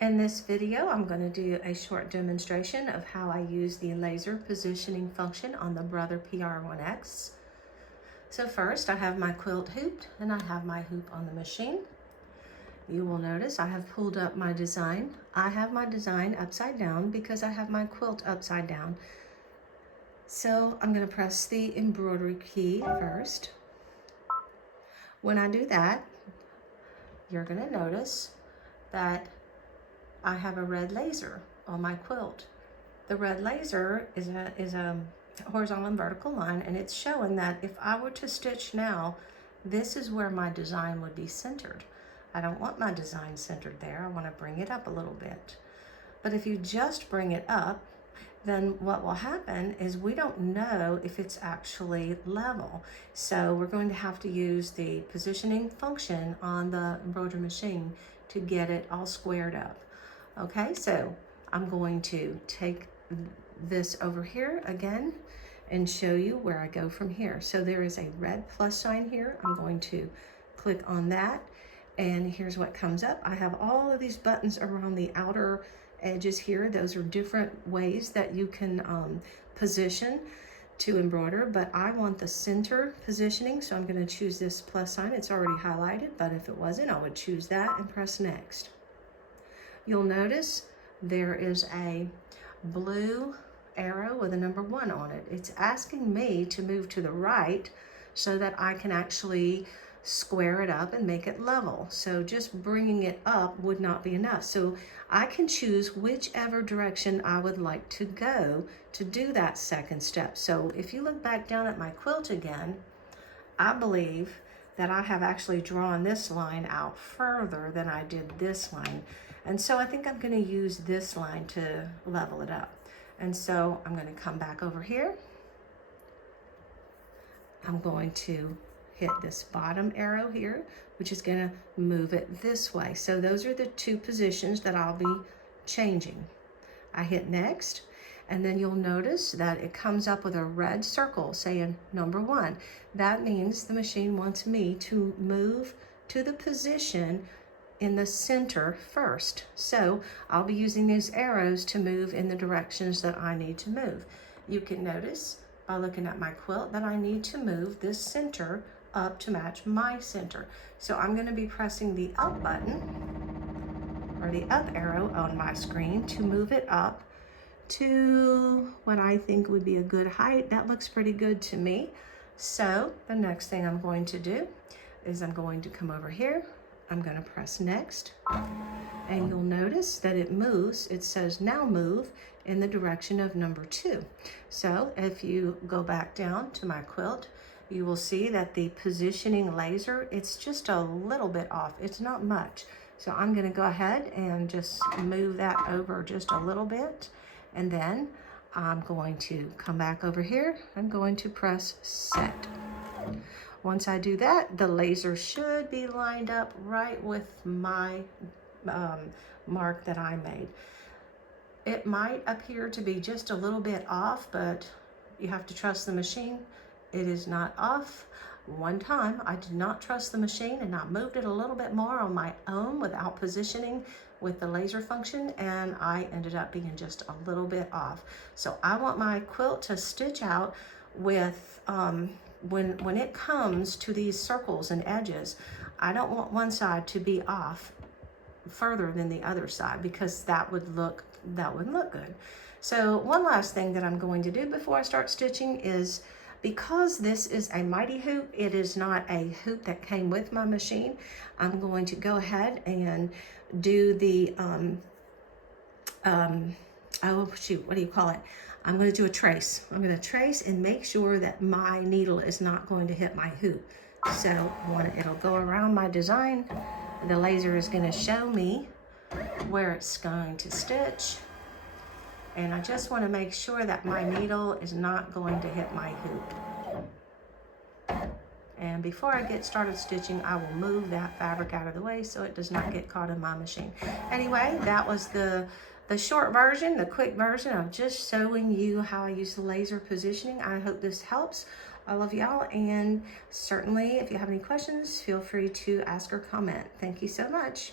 In this video, I'm going to do a short demonstration of how I use the laser positioning function on the Brother PR1X. So first, I have my quilt hooped and I have my hoop on the machine. You will notice I have pulled up my design. I have my design upside down because I have my quilt upside down. So I'm going to press the embroidery key first. When I do that, you're going to notice that I have a red laser on my quilt. The red laser is a horizontal and vertical line, and it's showing that if I were to stitch now, this is where my design would be centered. I don't want my design centered there. I want to bring it up a little bit. But if you just bring it up, then what will happen is we don't know if it's actually level. So we're going to have to use the positioning function on the embroidery machine to get it all squared up. Okay, so I'm going to take this over here again and show you where I go from here. So there is a red plus sign here. I'm going to click on that, and here's what comes up. I have all of these buttons around the outer edges here. Those are different ways that you can position to embroider, but I want the center positioning, so I'm going to choose this plus sign. It's already highlighted, but if it wasn't, I would choose that and press next. You'll notice there is a blue arrow with a number 1 on it. It's asking me to move to the right so that I can actually square it up and make it level. So just bringing it up would not be enough. So I can choose whichever direction I would like to go to do that second step. So if you look back down at my quilt again, I believe that I have actually drawn this line out further than I did this line. And so I think I'm going to use this line to level it up. And so I'm going to come back over here. I'm going to hit this bottom arrow here, which is going to move it this way. So those are the 2 positions that I'll be changing. I hit next, and then you'll notice that it comes up with a red circle saying number 1. That means the machine wants me to move to the position in the center first. So I'll be using these arrows to move in the directions that I need to move. You can notice by looking at my quilt that I need to move this center up to match my center. So I'm going to be pressing the up button, or the up arrow on my screen, to move it up to what I think would be a good height. That looks pretty good to me. So the next thing I'm going to do is I'm going to come over here. I'm going to press next, and you'll notice that it moves. It says now move in the direction of number 2. So if you go back down to my quilt, you will see that the positioning laser, it's just a little bit off. It's not much. So I'm going to go ahead and just move that over just a little bit. And then I'm going to come back over here. I'm going to press set. Once I do that, the laser should be lined up right with my mark that I made. It might appear to be just a little bit off, but you have to trust the machine. It is not off. One time I did not trust the machine, and I moved it a little bit more on my own without positioning with the laser function, and I ended up being just a little bit off. So I want my quilt to stitch out with when it comes to these circles and edges, I don't want one side to be off further than the other side, because that wouldn't look good. So one last thing that I'm going to do before I start stitching is, because this is a mighty hoop, it is not a hoop that came with my machine, I'm going to go ahead and do the oh shoot, what do you call it? I'm going to do a trace. I'm going to trace and make sure that my needle is not going to hit my hoop. So it'll go around my design. The laser is going to show me where it's going to stitch. And I just want to make sure that my needle is not going to hit my hoop. And before I get started stitching, I will move that fabric out of the way so it does not get caught in my machine. Anyway, that was the short version, the quick version of just showing you how I use the laser positioning. I hope this helps. I love y'all, and certainly if you have any questions, feel free to ask or comment. Thank you so much.